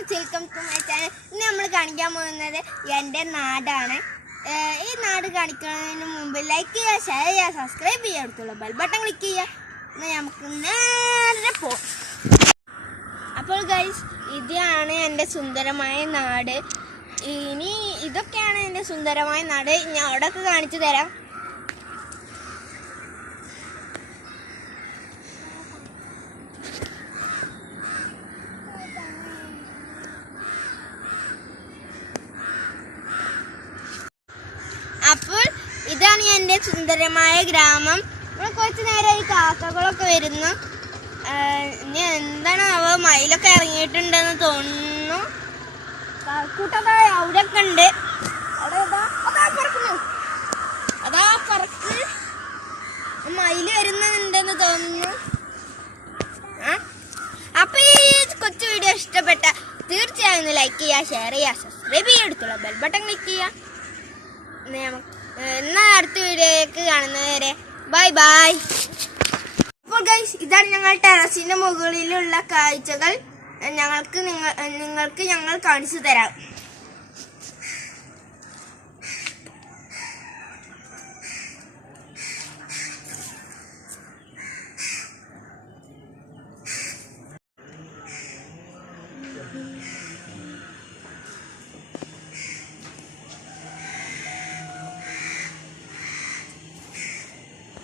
Friends, welcome to my channel. ഇന്ന് നമ്മൾ കാണിക്കാൻ പോകുന്നത് എൻ്റെ നാടാണ്. ഈ നാട് കാണിക്കുന്നതിന് മുമ്പ് ലൈക്ക് ചെയ്യുക, ഷെയർ ചെയ്യുക, സബ്സ്ക്രൈബ് ചെയ്യുക, അടുത്തുള്ള ബെൽ ബട്ടൺ ക്ലിക്ക് ചെയ്യുക. എന്നാൽ നമുക്ക് നേരെ പോകാം. അപ്പോൾ ഗൈസ്, ഇതാണ് എൻ്റെ സുന്ദരമായ നാട്. ഇനി ഇതൊക്കെയാണ് എൻ്റെ സുന്ദരമായ നാട്. ഞാൻ അവിടെയൊക്കെ കാണിച്ചു തരാം. അപ്പോൾ ഇതാണ് എൻ്റെ സുന്ദരമായ ഗ്രാമം. ഇവിടെ കുറച്ച് നേരം ഈ കാക്കകളൊക്കെ വരുന്നു. ഇനി എന്താണ് മയിലൊക്കെ ഇറങ്ങിയിട്ടുണ്ടെന്ന് തോന്നുന്നു. കൂട്ടതാ അവിടെയൊക്കെ ഉണ്ട്. അതാ പറക്ക് മയില് വരുന്നുണ്ടെന്ന് തോന്നുന്നു. അപ്പൊ ഈ കൊച്ചു വീഡിയോ ഇഷ്ടപ്പെട്ട തീർച്ചയായും ലൈക്ക് ചെയ്യുക, ഷെയർ ചെയ്യുക, സബ്സ്ക്രൈബ് ചെയ്യുക, അടുത്തുള്ള ബെൽ ബട്ടൺ ക്ലിക്ക് ചെയ്യുക. എന്നാ അടുത്ത വീഡിയോയിലേക്ക് കാണുന്നവരെ ബൈ ബൈ. അപ്പോൾ ഗൈസ്, ഇതാണ് ഞങ്ങൾ ടെറസിന്റെ മുകളിലുള്ള കാഴ്ചകൾ. നിങ്ങൾക്ക് ഞങ്ങൾ കാണിച്ചു തരാം.